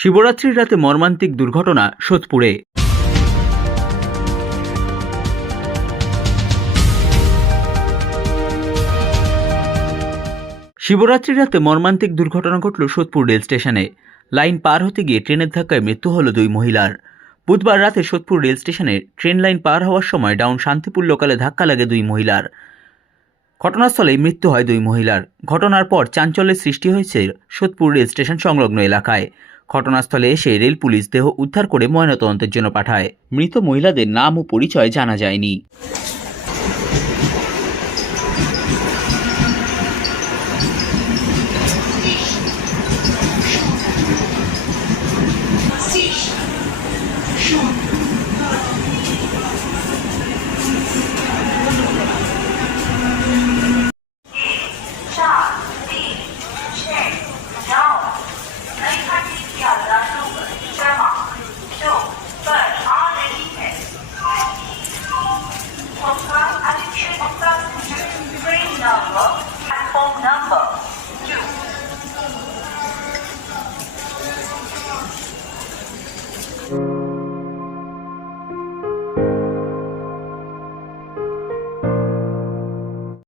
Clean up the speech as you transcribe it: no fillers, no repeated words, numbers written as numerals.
শিবরাত্রির রাতে মর্মান্তিক দুর্ঘটনা সোদপুরে। শিবরাত্রির রাতে মর্মান্তিক দুর্ঘটনা ঘটল সোদপুর রেল স্টেশনে। লাইন পার হতে গিয়ে ট্রেনের ধাক্কায় মৃত্যু হল দুই মহিলার। বুধবার রাতে সোদপুর রেল স্টেশনে ট্রেন লাইন পার হওয়ার সময় ডাউন শান্তিপুর লোকালে ধাক্কা লাগে দুই মহিলার। ঘটনাস্থলেই মৃত্যু হয় দুই মহিলার। ঘটনার পর চাঞ্চল্যের সৃষ্টি হয়েছে সোদপুর রেল স্টেশন সংলগ্ন এলাকায়। ঘটনাস্থলে এসে রেল পুলিশ দেহ উদ্ধার করে ময়নাতদন্তের জন্য পাঠায়। মৃত মহিলাদের নাম ও পরিচয় জানা যায়নি।